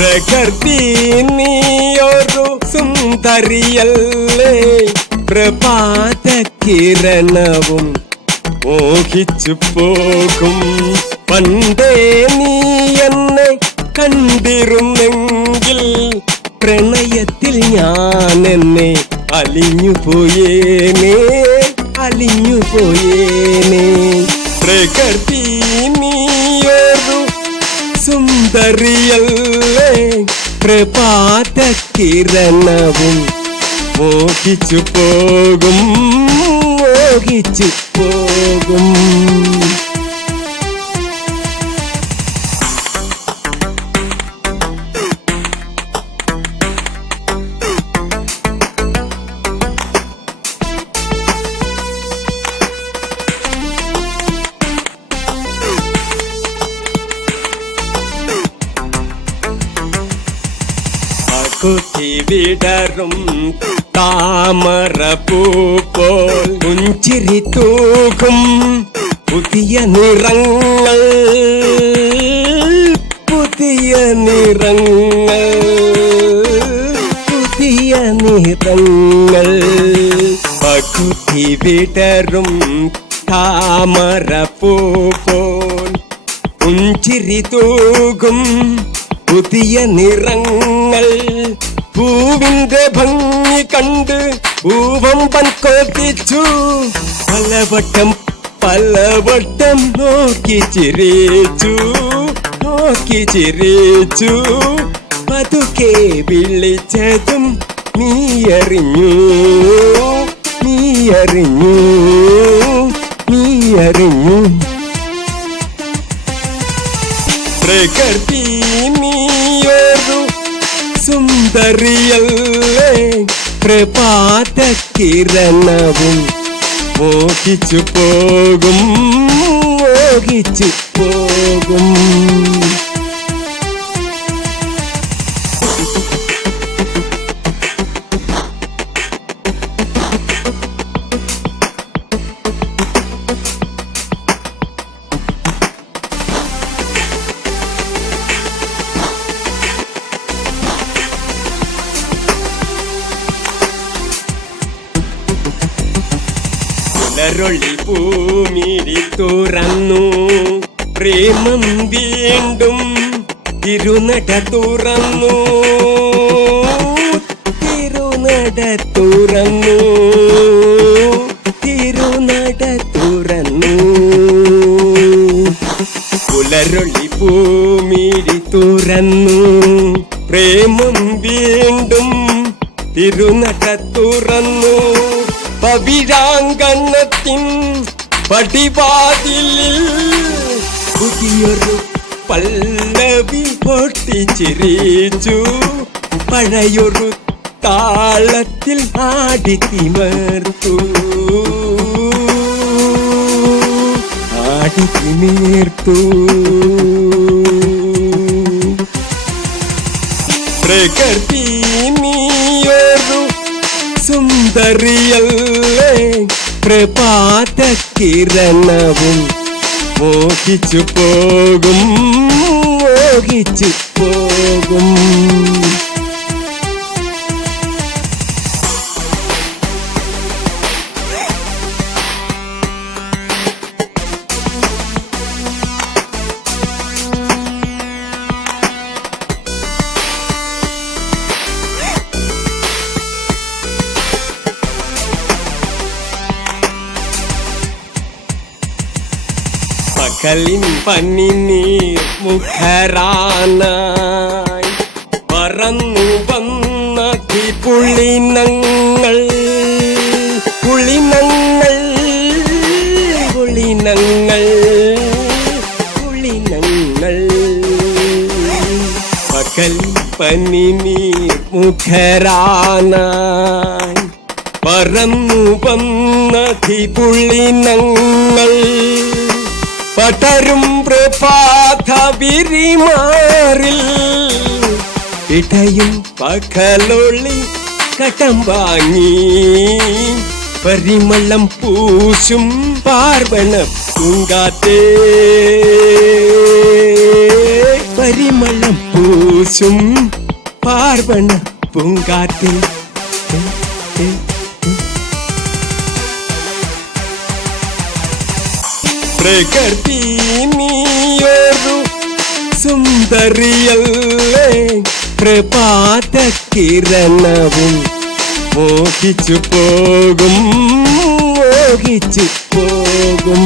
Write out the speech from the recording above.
പ്രകൃതി നീയൊരു സുന്ദരിയല്ലേ. പ്രഭാത കിരണവും മോഹിച്ചു പോകും. പണ്ടേ നീ എന്നെ കണ്ടിരുന്നെങ്കിൽ പ്രണയത്തിൽ ഞാൻ എന്നെ അലിഞ്ഞു പോയേനേ അലിഞ്ഞു പോയേനേ. പ്രകൃതി നീയൊരു സുന്ദരിയല്ലേ. പ്രഭാത കിരണവും മോഹിച്ചു പോകും മോഹിച്ചു പോകും. குத்தி விடரும் தாமரப்பூ போல் புஞ்சிரி தூகும் புதிய நிறங்கள் புதிய நிறங்கள் புதிய நிறங்கள் பகுதி விடரும் தாமரப்பூ போல் புஞ்சிரி தூகும் പുതിയ നിറങ്ങൾ പൂവിന്റെ ഭംഗി കണ്ട് പൂവം പൻകോട്ടിച്ചു പലവട്ടം പലവട്ടം നോക്കി ചിരിച്ചു നോക്കി ചിരിച്ചു. പതുക്കെ വിളിച്ചതും നീ അറിഞ്ഞു നീ അറിഞ്ഞു നീ അറിഞ്ഞു പ്രകൃതി നീയൊരു സുന്ദരിയല്ലേ പ്രഭാത കിരണവും മോഹിച്ചു പോകും മോഹിച്ചു പോകും. പുലരൊളി പൂമിരി തുറന്നു. പ്രേമം വീണ്ടും തിരുനട തുറന്നു. തിരുനട തുറന്നു. തിരുനട തുറന്നു. പുലരൊളി പൂമിരി തുറന്നു. പ്രേമം വീണ്ടും തിരുനട തുറന്നു. പവിഴാങ്കണത്തിൻ പടിവാതിലിൽ പുതിയൊരു പല്ലവി പൊട്ടിച്ചിരിച്ചു. പഴയൊരു താളത്തിൽ ആടി തിമർത്തു. ആടി തിമീർത്തു. പ്രകൃതി നീയൊരു സുന്ദരിയല്ലേ? പ്രഭാത കിരണവും മോഹിച്ചു പോകും മോഹിച്ചു പോകും. പകലിൻ പനിനീർ മുഖരാനായി പറന്നു വന്ന പുളിനങ്ങൾ പുളിനങ്ങൾ പുളിനങ്ങൾ പുളിനങ്ങൾ പകൽ പനിനീർ മുഖരാനായി പറന്നു വന്ന പുള്ളിനങ്ങൾ പടരും പ്രഭാത വിരിമാറിൽ ഇടയും പകലൊളി കടം വാങ്ങി. പരിമളം പൂശും പാർവണ പൂങ്കാത്തേ പരിമളം പൂശും പാർവണ പൂങ്കാറ്റിൽ പ്രകൃതി നീയൊരു സുന്ദരിയല്ലേ? പ്രഭാത കിരണവും മോഹിച്ചു പോകും മോഹിച്ചു പോകും.